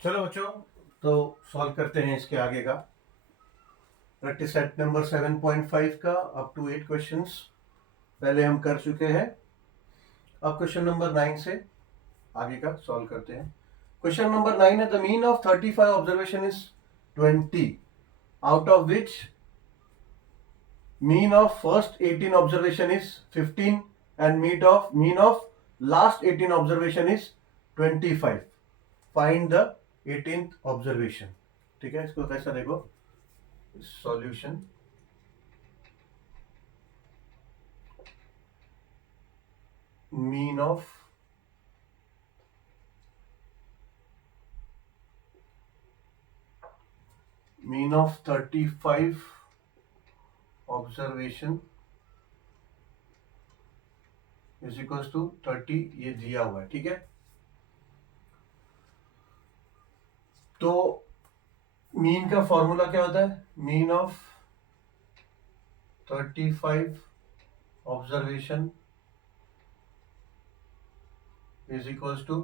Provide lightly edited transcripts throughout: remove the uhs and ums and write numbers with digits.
चलो बच्चों, तो सॉल्व करते हैं इसके आगे का प्रैक्टिस सेट नंबर 7.5 का अप टू 8 क्वेश्चंस पहले हम कर चुके हैं। अब क्वेश्चन नंबर 9 से आगे का सॉल्व करते हैं। क्वेश्चन नंबर 9 है the mean of 35 observation is 20, out of which mean of first 18 observation is 15 and mean of last 18 observation is 25। Find the 18th observation. ठीक है, इसको कैसा देखो solution. Mean of mean of 35 observation is equals to 30, ये दिया हुआ है। ठीक है, तो मीन का फॉर्मूला क्या होता है? Mean of 35 observation is equals to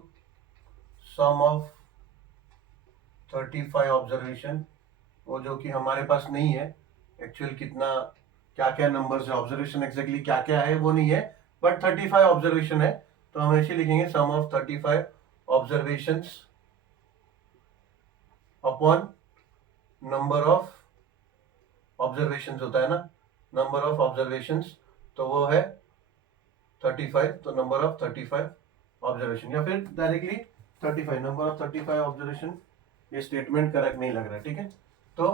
sum of 35 observation, वो जो कि हमारे पास नहीं है। एक्चुअल कितना क्या क्या नंबर्स है, ऑब्जर्वेशन एग्जैक्टली क्या क्या है वो नहीं है, बट 35 ऑब्जर्वेशन है, तो हम ऐसे लिखेंगे sum of 35 observations upon number of observations होता है ना, नंबर ऑफ ऑब्जर्वेशंस, तो वो है 35, तो नंबर ऑफ 35 ऑब्जर्वेशन, या फिर डायरेक्टली 35 नंबर ऑफ 35 ऑब्जर्वेशन। ये स्टेटमेंट करेक्ट नहीं लग रहा है। ठीक है, तो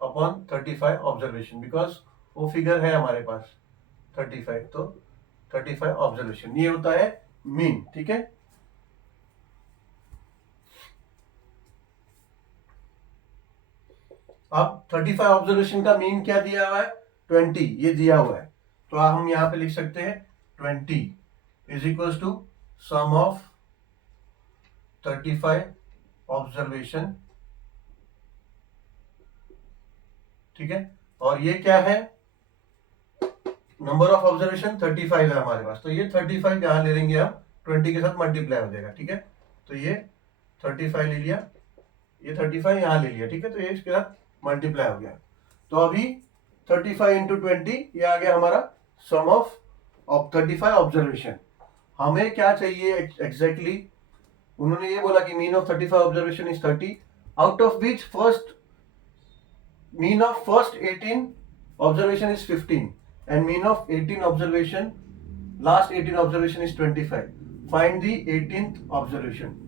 अपॉन 35 ऑब्जर्वेशन, बिकॉज वो फिगर है हमारे पास 35, तो 35 ऑब्जर्वेशन ये होता है मीन। ठीक है, अब 35 ऑब्जर्वेशन का मीन क्या दिया हुआ है? 20, ये दिया हुआ है, तो हम यहां पे लिख सकते हैं 20 is equal to sum of 35 observation. ठीक है, और ये क्या है? नंबर ऑफ ऑब्जर्वेशन 35 है हमारे पास, तो ये 35 यहां ले लेंगे हम, 20 के साथ मल्टीप्लाई हो जाएगा। ठीक है, तो ये 35 ले लिया, ये 35 यहां ले लिया। ठीक है, तो ये इसके साथ मल्टीप्लाई हो गया, तो अभी 35 इंटू 20 ये आ गया हमारा सम ऑफ 35 ऑब्जर्वेशन। हमें क्या चाहिए एग्जैक्टली? उन्होंने ये बोला कि mean of 35 observation is 30, out of which first mean of first 18 observation is 15 and mean of 18 observation last 18 observation is 25। Find the 18th observation.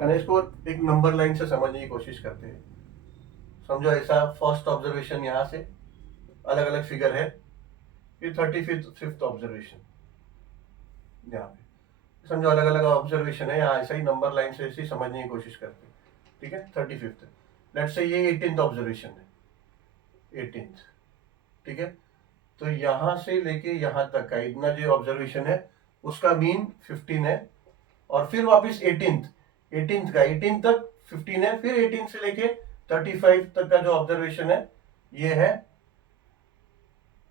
यानी इसको एक नंबर लाइन से समझने की कोशिश करते हैं। समझो ऐसा, फर्स्ट ऑब्जर्वेशन यहां से अलग अलग फिगर है, ये 35th ऑब्जर्वेशन यहाँ पे, समझो अलग अलग ऑब्जर्वेशन है, यहाँ ऐसा ही नंबर लाइन से ऐसे ही समझने की कोशिश करते हैं। ठीक है, 35th, लेट्स से ये 18th ऑब्जर्वेशन है, 18th। ठीक है, तो यहां से लेके यहां तक का इतना जो ऑब्जर्वेशन है उसका मीन 15 है, और फिर वापस 18th का 18 तक 15 है, फिर 18 से लेके 35 तक का जो ऑब्जर्वेशन है ये है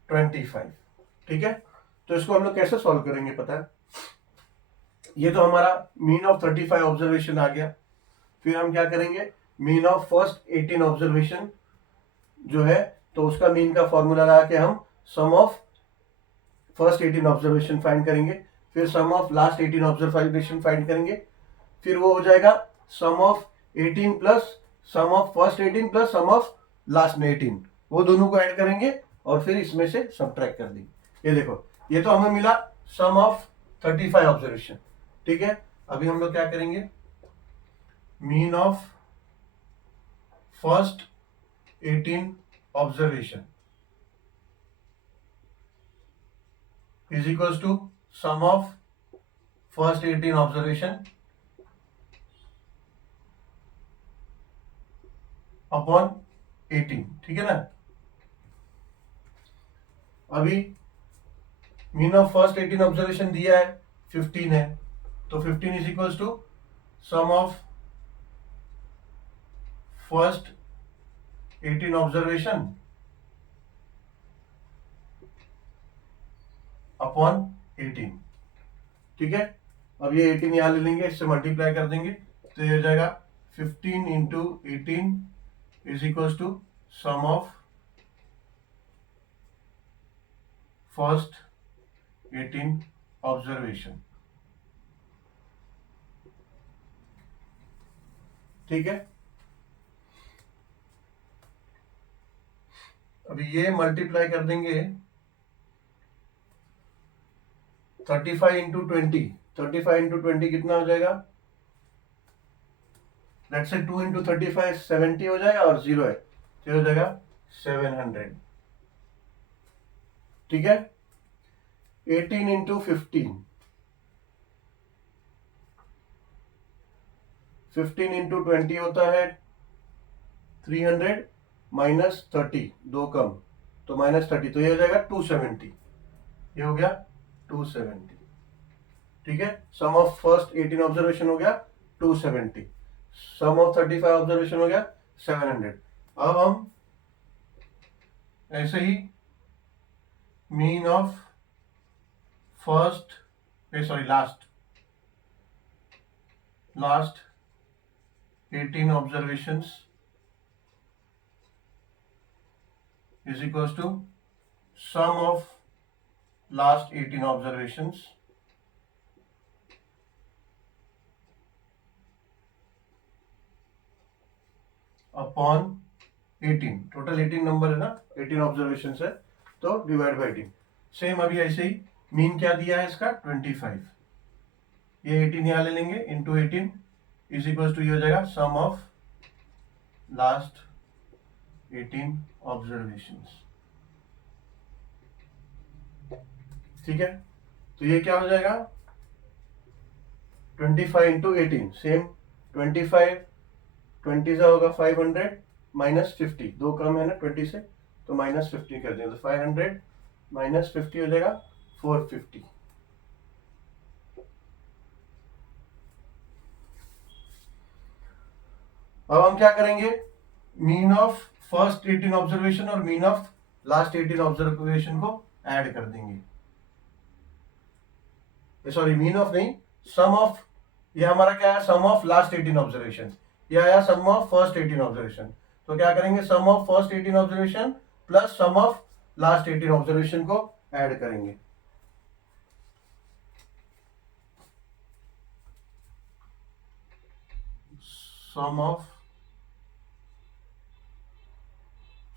25। ठीक है, तो इसको हम लोग कैसे सॉल्व करेंगे पता है? ये तो हमारा मीन ऑफ 35 ऑब्जर्वेशन आ गया, फिर हम क्या करेंगे? मीन ऑफ फर्स्ट 18 ऑब्जर्वेशन जो है, तो उसका मीन का फॉर्मूला लगा के हम sum of first 18 observation find करेंगे, फिर sum of last 18 observation find करेंगे, फिर वो हो जाएगा sum of 18 plus sum of first 18 plus sum of last 18, वो दोनों को ऐड करेंगे और फिर इसमें से सब्ट्रैक्ट कर देंगे। ये देखो, ये तो हमें मिला सम ऑफ 35 ऑब्जर्वेशन। ठीक है, अभी हम लोग क्या करेंगे? Mean of first 18 observation is equals to sum of first 18 observation upon 18। ठीक है ना, अभी मीन ऑफ फर्स्ट 18 ऑब्जर्वेशन दिया है 15 है, तो 15 is equals to sum of first 18 observation upon 18। ठीक है, अब ये 18 यहां ले लेंगे, इससे मल्टीप्लाई कर देंगे, तो ये हो जाएगा 15 into 18 is equal to sum of first 18 observation. ठीक है, अभी ये मल्टीप्लाई कर देंगे 35 इंटू 20, 35 इंटू 20 कितना हो जाएगा, लेट्स से 2 इंटू 35 70 हो जाएगा और 0 है तो हो जाएगा 700। ठीक है, 18 इंटू 15, 15 इंटू 20 होता है 300 माइनस 30, 2 कम तो माइनस 30, तो ये हो जाएगा 270, ये हो गया 270। ठीक है, सम ऑफ फर्स्ट 18 ऑब्जर्वेशन हो गया 270, सम ऑफ 35 ऑब्जर्वेशन हो गया 700। अब हम ऐसे ही mean of first last 18 observations is equal to sum of last 18 observations upon 18, total 18 number है ना, 18 ऑब्जर्वेशंस है तो डिवाइड बाय 18। सेम अभी ऐसे ही मीन क्या दिया है इसका 25, ये 18 यहां ले लेंगे इंटू 18 इज इक्वल टू ये हो जाएगा सम ऑफ लास्ट 18 ऑब्जर्वेशंस। ठीक है, तो ये क्या हो जाएगा 25 इंटू 18, सेम 25 20 से होगा 500 माइनस 50, 2 कम है ना 20 से तो माइनस 50 कर देंगे तो 500 माइनस 50 हो जाएगा 450। अब हम क्या करेंगे, मीन ऑफ फर्स्ट 18 ऑब्जर्वेशन और मीन ऑफ लास्ट 18 ऑब्जर्वेशन को ऐड कर देंगे, सॉरी मीन ऑफ नहीं, सम ऑफ, ये हमारा क्या है सम ऑफ लास्ट 18 ऑब्जर्वेशन, ये आया सम ऑफ फर्स्ट 18 ऑब्जर्वेशन, तो क्या करेंगे sum of first 18 observation plus sum of last 18 observation को ऐड करेंगे। Sum of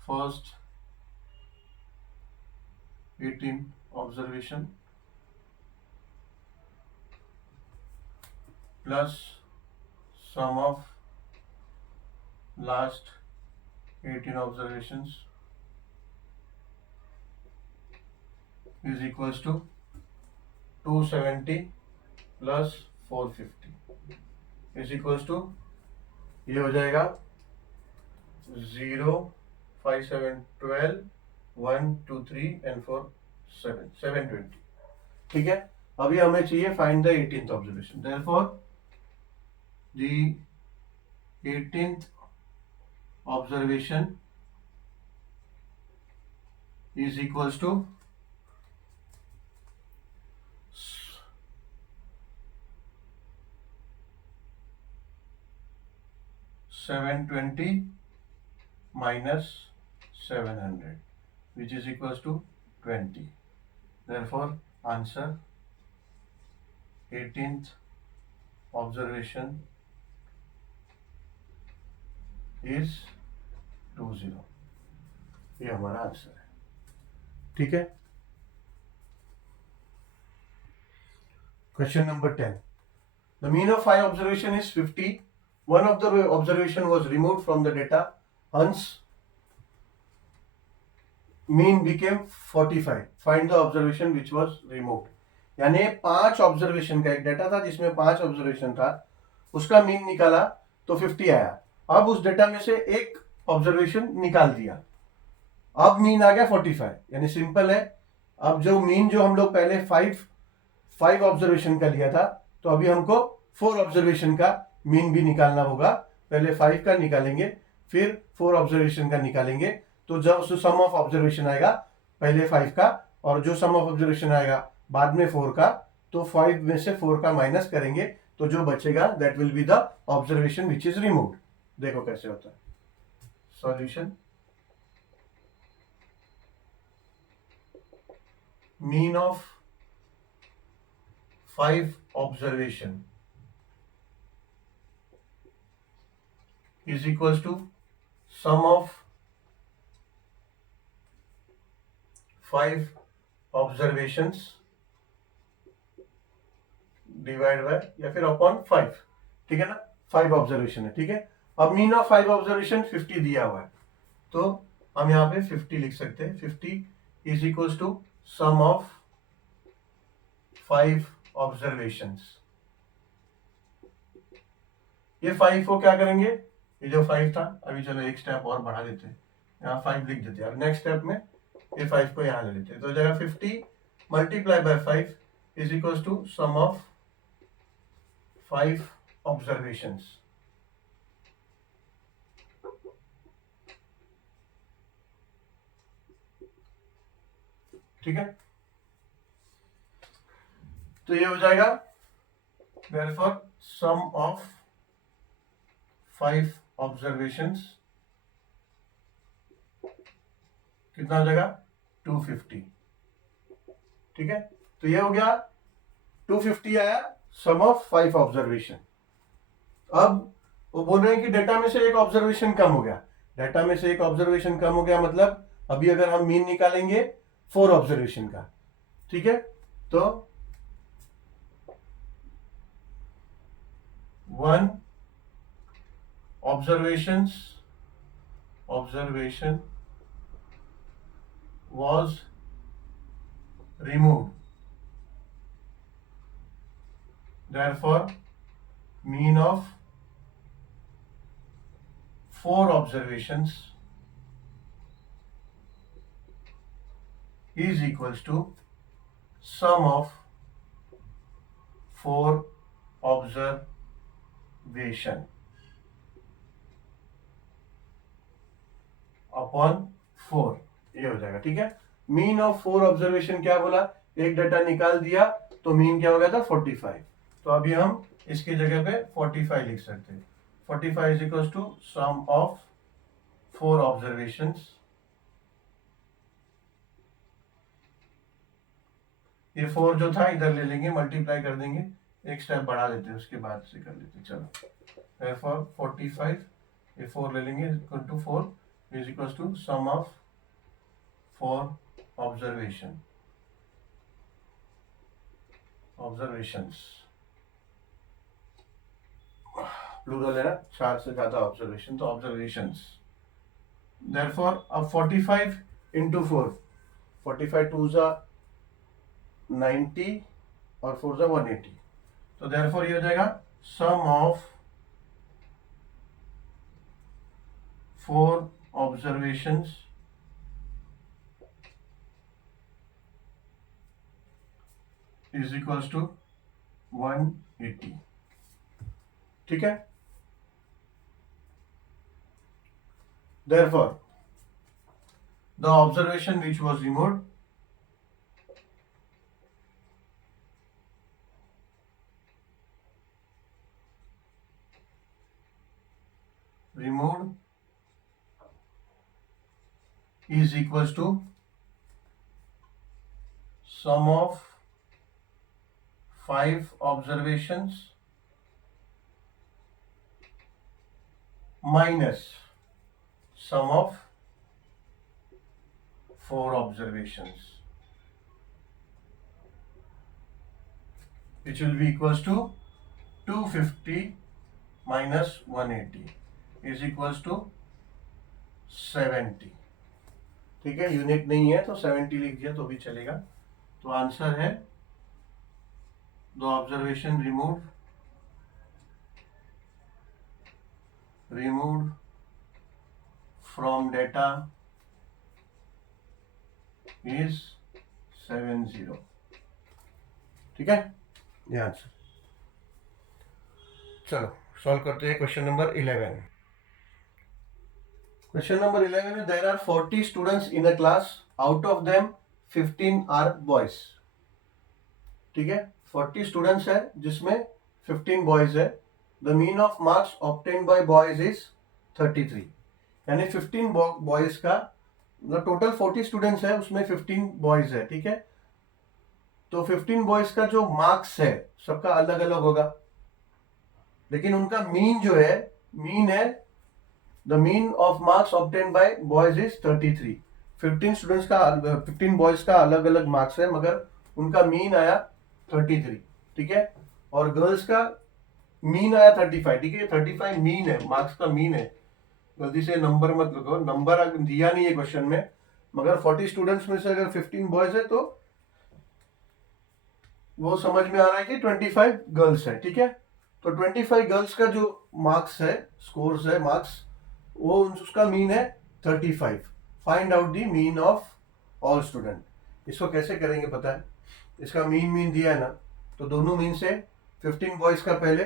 first 18 observation plus sum of last 18 observations is equals to 270 plus 450 is equals to ये हो जाएगा 0 5 7 12 1 2 3 and 4 7 720। ठीक है, अभी हमें चाहिए find the 18th observation, therefore the 18th observation is equals to 720 minus 700 which is equals to 20, therefore answer 18th observation is 20, ये हमारा आंसर है। ठीक है, question number 10, the mean of 5 observation is 50, one of the observation was removed from the data, hence mean became 45, find the observation which was removed। यानी 5 observation का एक data था जिसमें 5 ऑब्जर्वेशन था, उसका मीन निकाला तो 50 आया, अब उस डेटा में से एक ऑब्जर्वेशन निकाल दिया, अब मीन आ गया 45, यानी सिंपल है। अब जो मीन जो हम लोग पहले 5 ऑब्जर्वेशन का लिया था तो अभी हमको 4 ऑब्जर्वेशन का मीन भी निकालना होगा, पहले 5 का निकालेंगे फिर 4 ऑब्जर्वेशन का निकालेंगे, तो जब सम ऑफ ऑब्जर्वेशन आएगा पहले 5 का और जो सम ऑफ ऑब्जर्वेशन आएगा बाद में 4 का, तो 5 में से 4 का माइनस करेंगे तो जो बचेगा that will be the observation which is removed. देखो कैसे होता है solution. Mean of 5 observation is equal to sum of 5 observations divide by या फिर अपॉन 5, ठीक है ना। 5 ऑब्जर्वेशन है, ठीक है। अब मीन ऑफ 5 ऑब्जर्वेशन 50 दिया हुआ है, तो हम यहाँ पे 50 लिख सकते हैं। 50 is equal to sum of 5 observations. ये 5 को क्या करेंगे, ये जो 5 था, अभी चलो एक स्टेप और बढ़ा देते हैं, यहाँ 5 लिख देते हैं। अब नेक्स्ट स्टेप में ये 5 को यहाँ ले लेते हैं, तो हो जाएगा 50 multiply by 5 is equal to sum of 5 observations. ठीक है, तो ये हो जाएगा therefore sum of 5 observations कितना हो जाएगा 250। ठीक है, तो ये हो गया 250 आया सम ऑफ 5 ऑब्जर्वेशन। अब वो बोल रहे हैं कि डेटा में से एक ऑब्जर्वेशन कम हो गया। डेटा में से एक ऑब्जर्वेशन कम हो गया मतलब अभी अगर हम मीन निकालेंगे 4 ऑब्जर्वेशन का, ठीक है, तो 1 observation was removed, therefore mean of 4 observations is equals to sum of 4 observation upon 4, ये हो जाएगा। ठीक है, मीन ऑफ 4 ऑब्जर्वेशन क्या बोला, एक डाटा निकाल दिया तो मीन क्या हो गया था 45। तो अभी हम इसकी जगह पे 45 लिख सकते हैं। 45 is equal to sum of 4 observations, ये 4 जो था इधर ले लेंगे, मल्टीप्लाई कर देंगे, एक स्टेप बढ़ा देते हैं, उसके बाद से कर लेते हैं। चलो, therefore 45 ये 4 ले लेंगे equal to 4 is equals to sum of 4 observations plural है ना, 4 से ज्यादा ऑब्जर्वेशन, तो ऑब्जर्वेशंस। therefore अब 45 into 4, 45 2 जा 90 और 4 जा 180, तो therefore ये हो जाएगा sum of 4 observations is equals to 180। ठीक है, therefore the observation which was removed is equals to sum of 5 observations minus sum of 4 observations, which will be equals to 250 minus 180 is equals to 70। ठीक है, unit नहीं है तो 70 लिख दिया तो भी चलेगा। तो आंसर है the observation removed from data is 70। ठीक है, ये आंसर। चलो सॉल्व करते हैं question number 11। Question number 11 is there are 40 students in a class, out of them 15 are boys। ठीक है, 40 स्टूडेंट्स है जिसमें 15 बॉयज है, the mean of marks obtain bye boys is 33। यानी 15 बॉयज का मतलब टोटल 40 स्टूडेंट्स है, उसमें 15 बॉयज है, ठीक है। तो 15 बॉयज का जो मार्क्स है सबका अलग अलग होगा, लेकिन उनका मीन जो है, मीन है the mean of marks obtain bye boys is 33। 15 students का 15 बॉयज का अलग अलग मार्क्स है, मगर उनका मीन आया 33, ठीक है। और गर्ल्स का मीन आया 35, ठीक है। 35 मीन है, मार्क्स का मीन है, गलती से नंबर मत लिखो, नंबर दिया नहीं है क्वेश्चन में, मगर 40 स्टूडेंट्स में से अगर 15 बॉयज है तो वो समझ में आ रहा है कि 25 गर्ल्स है, ठीक है। तो 25 गर्ल्स का जो मार्क्स है, स्कोर्स है, मार्क्स, वो उसका मीन है 35। Find out the mean of all student. इसको कैसे करेंगे पता है, इसका मीन दिया है ना, तो दोनों मीन से 15 बॉयज का पहले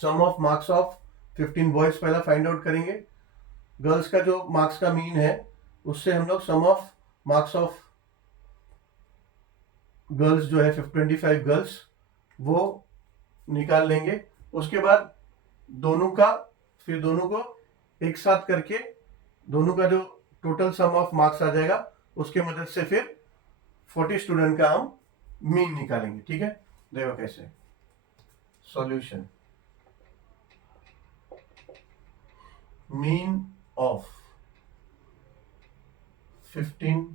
सम ऑफ मार्क्स ऑफ 15 बॉयज पहला फाइंड आउट करेंगे, गर्ल्स का जो मार्क्स का मीन है उससे हम लोग सम ऑफ मार्क्स ऑफ गर्ल्स जो है 25 गर्ल्स वो निकाल लेंगे। उसके बाद दोनों का, फिर दोनों को एक साथ करके दोनों का जो टोटल सम ऑफ मार्क्स आ जाएगा उसके मदद से फिर 40 स्टूडेंट का हम मीन निकालेंगे, ठीक है। देखो कैसे। Solution, mean of 15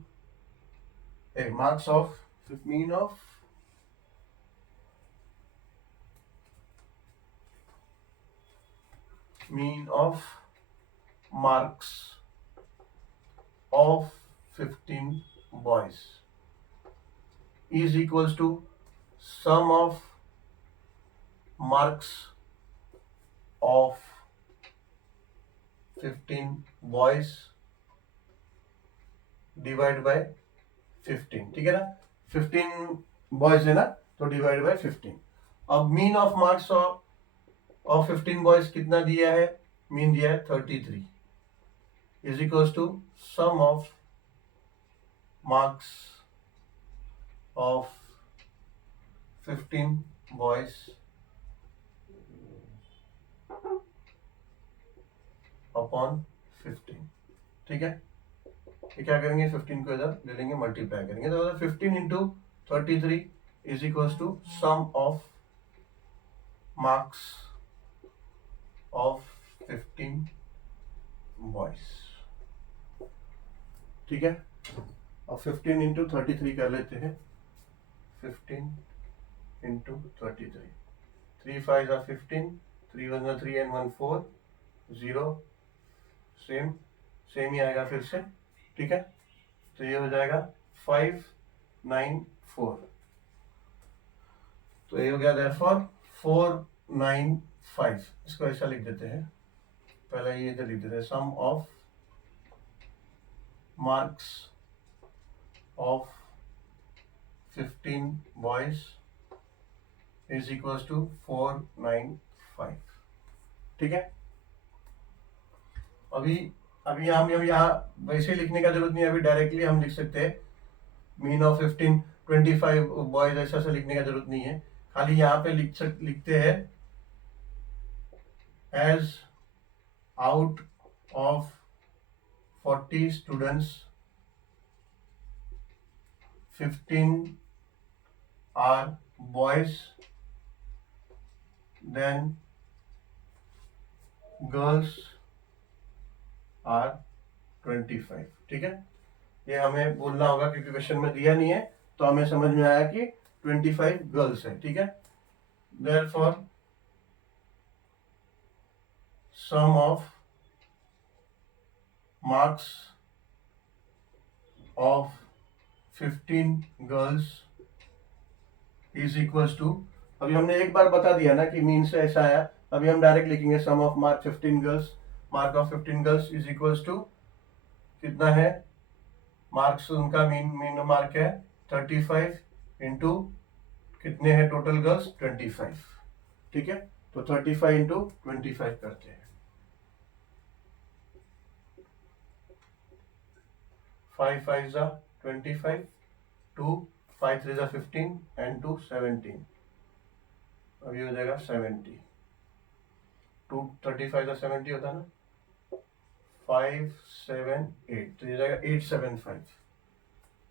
marks of mean of marks of 15 boys is equals to sum of marks of 15 boys divide by 15, ठीक है ना। 15 बॉयज है ना, तो डिवाइड बाय 15। अब mean of marks of 15 boys कितना दिया है, मीन दिया है 33, is equals to sum of marks of 15 boys upon 15, ठीक है। ये क्या करेंगे, 15 को इधर ले लेंगे, मल्टीप्लाई करेंगे, तो 15 into 33 is equals to sum of marks of 15 boys, ठीक है। अब 15 इंटू 33 कर लेते हैं, 15 इंटू 33, 3 5 are 15, 3 1 3 and 1 4, 0, सेम ही आएगा फिर से, ठीक है। तो ये हो जाएगा 5 9 4, तो ये हो गया therefore 4 9 5। इसको ऐसा लिख देते हैं, पहले ये इधर लिख देते हैं, sum of marks of 15 boys is equals to 4 9 5, ठीक है। अभी हम यहाँ वैसे लिखने का जरूरत नहीं है, अभी डायरेक्टली हम लिख सकते हैं मीन ऑफ 15 25 बॉयज, ऐसा से लिखने का जरूरत नहीं है। खाली यहाँ पे लिखते हैं as out of 40 students 15 are boys, then girls are 25, ठीक है। ये हमें बोलना होगा क्योंकि क्वेश्चन में दिया नहीं है, तो हमें समझ में आया कि 25 गर्ल्स है, ठीक है। Therefore sum of marks of 15 girls is equals to, अभी हमने एक बार बता दिया ना कि मीन से ऐसा आया, अभी हम डायरेक्ट लिखेंगे sum of mark 15 girls, mark of 15 girls is equals to कितना है, मार्क्स उनका मीन मार्क है 35 इंटू कितने हैं टोटल गर्ल्स 25, ठीक है। तो 35 इंटू 25 करते हैं, 5 5 जा 25, 2 5 3 जा 15 and 2 17, अब ये हो जाएगा 70, 235 का 70 होता है ना, 578, तो ये जाएगा 875,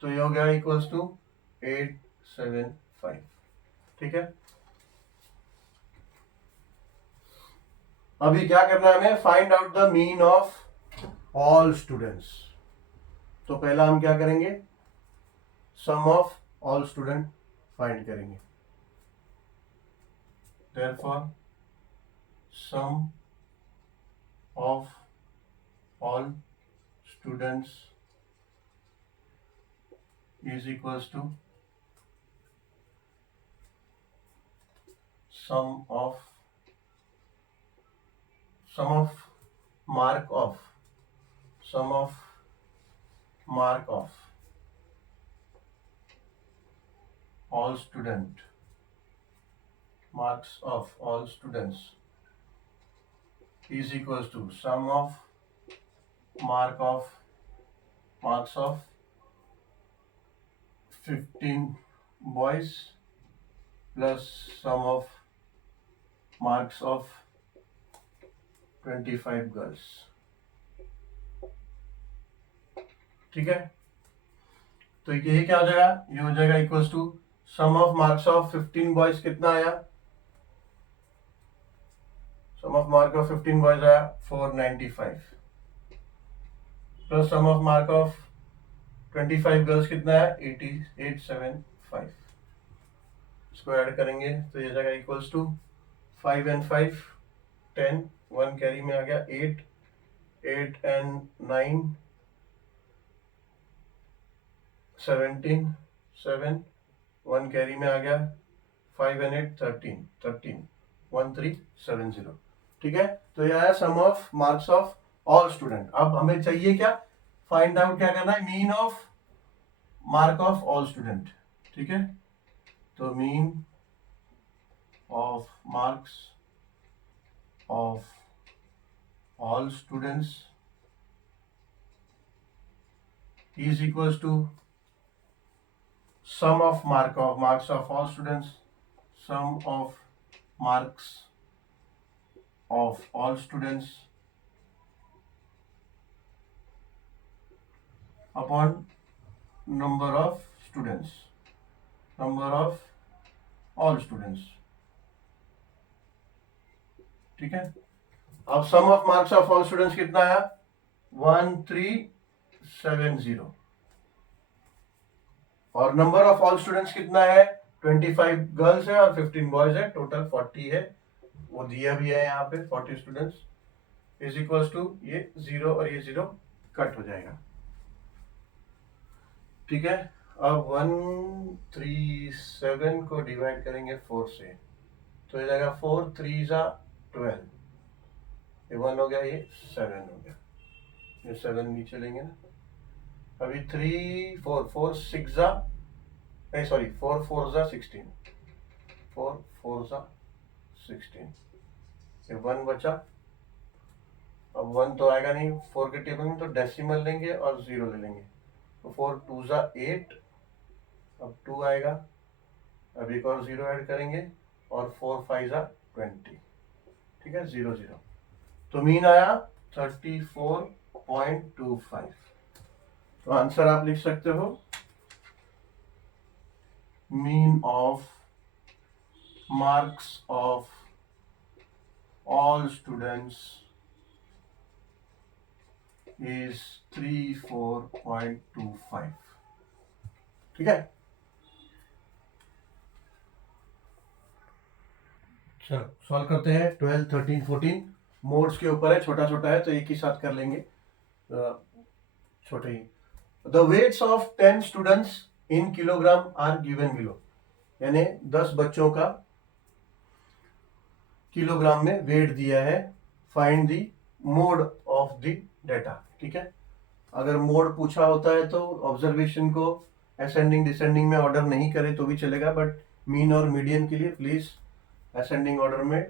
तो ये हो गया इक्वल्स टू 875। ठीक है, अभी क्या करना है हमें, find out the mean of all students. तो पहला हम क्या करेंगे, sum of all student find करेंगे। therefore sum of all students is equals to sum of mark of all student, marks of all students is equals to sum of marks of 15 boys plus sum of marks of 25 girls। ठीक है, तो ये क्या हो जाएगा, ये हो जाएगा equals to sum of marks of 15 boys कितना आया, sum of mark of 15 boys आया 495 plus sum of mark of 25 girls कितना है 875, इसको ऐड करेंगे तो ये जाएगा इक्वल्स टू 5 and 5 10, 1 कैरी में आ गया 8, 8 and 9 17, 7, 1 कैरी में आ गया 5 and 8 13, 13, 1370। ठीक है, तो ये आया sum of marks of all student. अब हमें चाहिए क्या, फाइंड आउट क्या करना है, mean of mark of all student. ठीक है, तो mean of marks of all students is equals to sum of marks of all students, sum of marks of all students upon number of students, number of all students। ठीक है, अब sum of marks of all students कितना है 1370 और number of all students कितना है 25 girls है और 15 बॉयज है, टोटल 40 है, वो दिया भी है यहाँ पे 40 स्टूडेंट्स इज इक्वल्स टू ये 0 और ये 0 कट हो जाएगा। ठीक है, अब 137 को डिवाइड करेंगे 4 से तो ये जाएगा 4 3 जा 12, ये 1 हो गया, ये 7 हो गया, ये 7 नीचे लेंगे ना, अभी 3 4 4 6 जा नहीं सॉरी 4 4 जा 16, 4 4 जा 16, ये 1 बचा, अब 1 तो आएगा नहीं 4 के टेबल में, तो डेसिमल लेंगे और 0 ले लेंगे, तो 4 2 जा 8, अब 2 आएगा, अब एक और 0 ऐड करेंगे और 4 5 जा 20। ठीक है, 0 0, तो मीन आया 34.25। तो आंसर आप लिख सकते हो mean of marks of all students is 34.25। ठीक है, चलो सॉल्व करते हैं। 12 13 14 मोड्स के ऊपर है, छोटा छोटा है तो एक ही साथ कर लेंगे, छोटे ही। The weights of 10 students in kilogram are given below, यानी 10 बच्चों का किलोग्राम में वेट दिया है, find the mode of the data. ठीक है, अगर मोड पूछा होता है तो ऑब्जर्वेशन को असेंडिंग डिसेंडिंग में ऑर्डर नहीं करे तो भी चलेगा, बट मीन और मीडियन के लिए प्लीज असेंडिंग ऑर्डर में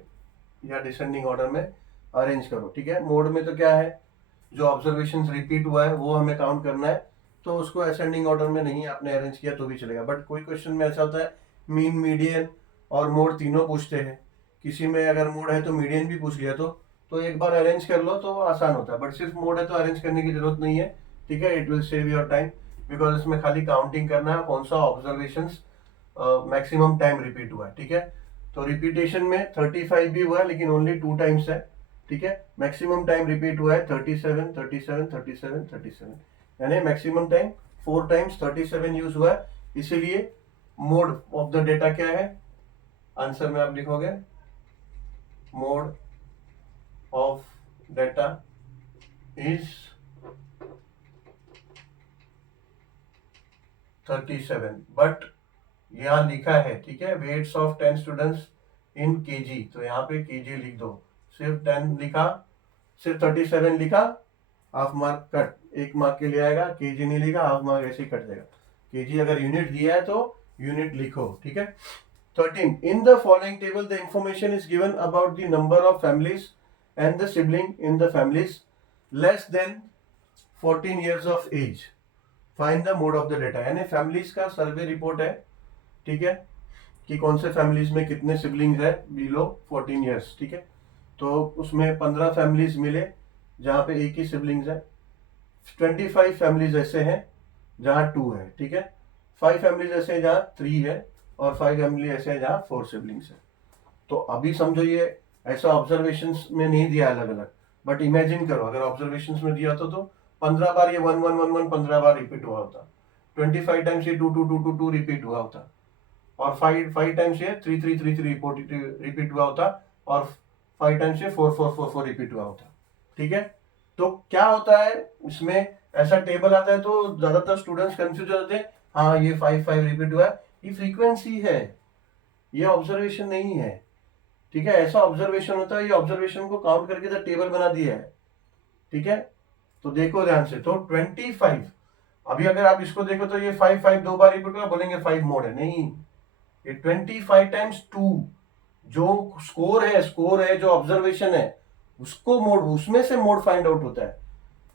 या डिसेंडिंग ऑर्डर में अरेंज करो। ठीक है, मोड में तो क्या है, जो ऑब्जर्वेशन रिपीट हुआ है वो हमें काउंट करना है, तो उसको असेंडिंग ऑर्डर में नहीं आपने अरेंज किया तो भी चलेगा, बट कोई क्वेश्चन में ऐसा होता है मीन मीडियन और मोड तीनों पूछते हैं। किसी में अगर मोड है तो मीडियन भी पूछ लिया तो एक बार अरेंज कर लो तो आसान होता है, बट सिर्फ मोड है तो अरेंज करने की जरूरत नहीं है, ठीक है। It will save your time, because इसमें खाली काउंटिंग करना है कौन सा ऑब्जर्वेशन मैक्सिमम टाइम रिपीट हुआ है, ठीक है। तो रिपीटेशन में 35 भी हुआ है लेकिन ओनली 2 टाइम्स है, ठीक है। मैक्सिमम टाइम रिपीट हुआ है 37, 37, 37, 37, यानी मैक्सिमम टाइम 4 टाइम्स 37 यूज हुआ है। इसीलिए मोड ऑफ द डेटा क्या है, आंसर में आप लिखोगे mode of data is 37, but यहाँ लिखा है, ठीक है, weights of 10 students in kg, तो यहाँ पे केजी लिख दो। सिर्फ 10 लिखा, सिर्फ 37 लिखा, हाफ मार्क कट, 1 मार्क के लिए आएगा। केजी नहीं लिखा, हाफ मार्क ऐसे ही कट जाएगा। केजी अगर यूनिट दिया है तो यूनिट लिखो, ठीक है। 13. In the following table, the information is given about the number of families and the sibling in the families less than 14 years of age. Find the mode of the data. यानी families का survey report है, ठीक है, कि कौन से families में कितने siblings है below 14 years, ठीक है। तो उसमें 15 families मिले जहाँ पे एक ही siblings है, 25 families ऐसे हैं जहाँ 2 है, ठीक है, 5 families ऐसे हैं जहाँ 3 है, और 5 फैमिली ऐसे है जहाँ 4 सिबलिंग्स है। तो अभी समझो ये ऐसा ऑब्जर्वेशंस में नहीं दिया अलग अलग, बट इमेजिन करो अगर ऑब्जर्वेशंस में दिया तो 15 बार ये 1 1 1 1 15 बार रिपीट हुआ होता, 25 टाइम्स ये 2 2 2 2 2 रिपीट हुआ होता, और 5 टाइम्स ये 3 3 3 3 रिपीट हुआ होता, और 5 टाइम्स ये 4 4 4 4 रिपीट हुआ होता, ठीक है। तो क्या होता है इसमें, ऐसा टेबल आता है तो ज्यादातर स्टूडेंट्स कंफ्यूज हो जाते हैं, हाँ ये 5 5 रिपीट हुआ है, ये फ्रीक्वेंसी है, ये ऑब्जर्वेशन नहीं है, ठीक है। ऐसा ऑब्जर्वेशन होता है, ये ऑब्जर्वेशन को काउंट करके तो टेबल बना दिया है, ठीक है। तो देखो ध्यान से, तो 25, अभी अगर आप इसको देखो तो ये 5 5 2 बार रिपीट हुआ, बोलेंगे 5 मोड है, नहीं, ये 25 टाइम्स 2 जो स्कोर है जो ऑब्जर्वेशन है उसको मोड, उसमें से मोड फाइंड आउट होता है।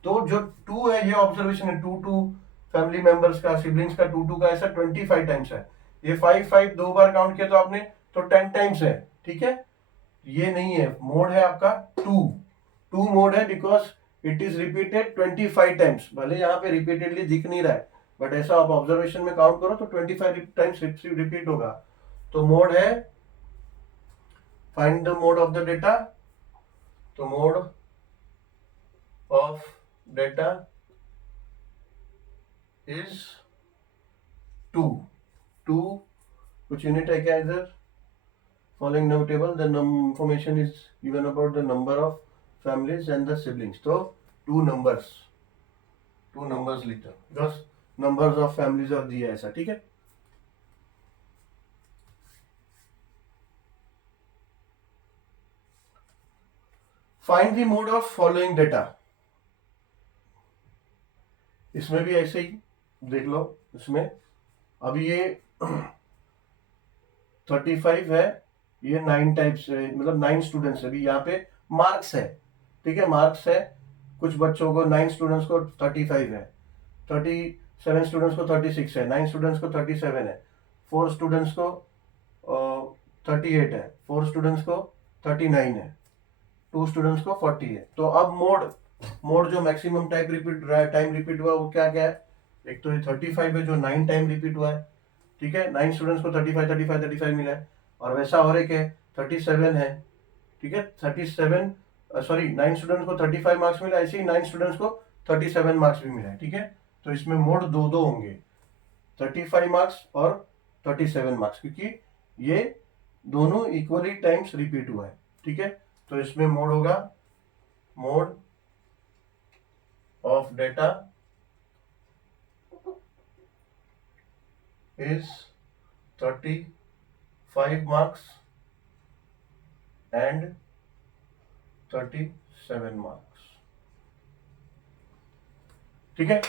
तो जो 2 है ये ऑब्जर्वेशन है, 2 2 फैमिली मेंबर्स का, सिबलिंग्स का 2 2 का, ऐसा 25 टाइम्स है। ये 5 5 2 बार काउंट किया तो आपने तो 10 टाइम्स है, ठीक है। ये नहीं है, मोड है आपका 2 मोड है, because it is repeated 25 times. भले यहाँ पे रिपीटेडली दिख नहीं रहा है, बट ऐसा आप ऑब्जर्वेशन में काउंट करो तो 25 टाइम्स रिपीट होगा। तो मोड है, find the mode of the data, तो मोड ऑफ डेटा इज 2 कुछ यूनिट है क्या इधर, following no table the information is given about the number of families and the siblings, तो 2 नंबर्स लिखता हूं बिकॉज नंबर्स ऑफ फैमिलीज और दिया ऐसा, ठीक है। Find the mode of following data, इसमें भी ऐसे ही देख लो। इसमें अभी ये 35 है, ये 9 टाइप्स है, मतलब 9 स्टूडेंट्स है, अभी यहाँ पे मार्क्स है, ठीक है, मार्क्स है। कुछ बच्चों को 9 स्टूडेंट्स को 35 है, 37 स्टूडेंट्स को 36 है, 9 स्टूडेंट्स को 37 है, 4 स्टूडेंट्स को 38 है, 4 स्टूडेंट्स को 39 है, 2 स्टूडेंट्स को 40 है। तो अब मोड जो मैक्सिमम टाइम रिपीट हुआ वो क्या क्या है, एक तो ये 35 है जो 9 टाइम रिपीट हुआ है, ठीक है, 9 स्टूडेंट्स को 35 35 35 मिला है, और वैसा और एक है 37 है, ठीक है, 37 सॉरी 9 स्टूडेंट्स को 35 मार्क्स मिला, ऐसे ही 9 स्टूडेंट्स को 37 मार्क्स भी मिला है, ठीक है। तो इसमें मोड दो दो होंगे, 35 मार्क्स और 37 मार्क्स, क्योंकि ये दोनों इक्वली टाइम्स रिपीट हुआ है, ठीक है। तो इसमें मोड होगा mode of data is 35 marks and 37 marks, ठीक है।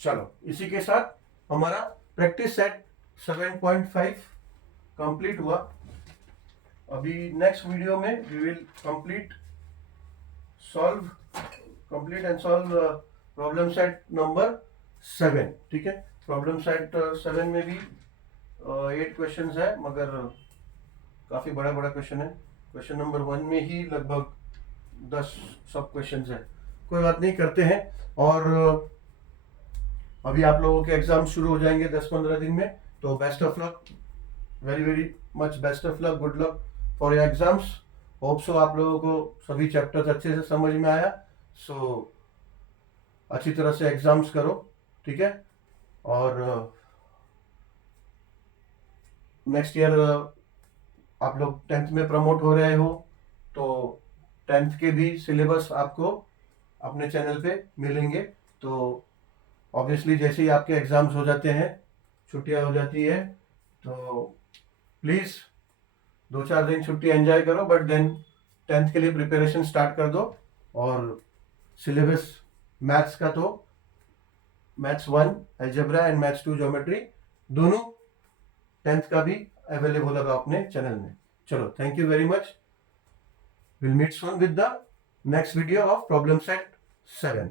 चलो इसी के साथ हमारा प्रैक्टिस सेट 7.5 कंप्लीट हुआ। अभी नेक्स्ट वीडियो में we will complete and solve problem set number 7, ठीक है। प्रॉब्लम सेट 7 में भी 8 क्वेश्चंस है, मगर काफी बड़ा बड़ा क्वेश्चन है। क्वेश्चन नंबर 1 में ही लगभग 10 सब क्वेश्चन है। कोई बात नहीं, करते हैं। और अभी आप लोगों के एग्जाम शुरू हो जाएंगे 10-15 दिन में, तो best of luck, very very much best of luck, good luck for your exams. Hope so आप लोगों को सभी चैप्टर्स अच्छे से समझ में आया। सो अच्छी तरह से एग्जाम्स करो, ठीक है। और नेक्स्ट ईयर आप लोग 10th में प्रमोट हो रहे हो, तो 10th के भी सिलेबस आपको अपने चैनल पे मिलेंगे। तो ऑब्वियसली जैसे ही आपके एग्जाम्स हो जाते हैं, छुट्टियां हो जाती है, तो प्लीज 2-4 दिन छुट्टी एंजॉय करो, बट देन 10th के लिए प्रिपरेशन स्टार्ट कर दो। और सिलेबस मैथ्स का तो maths 1 algebra and maths 2 geometry दोनों 10th का भी अवेलेबल होगा अपने चैनल में। चलो, thank you very much. Will meet soon with the next video of problem set 7।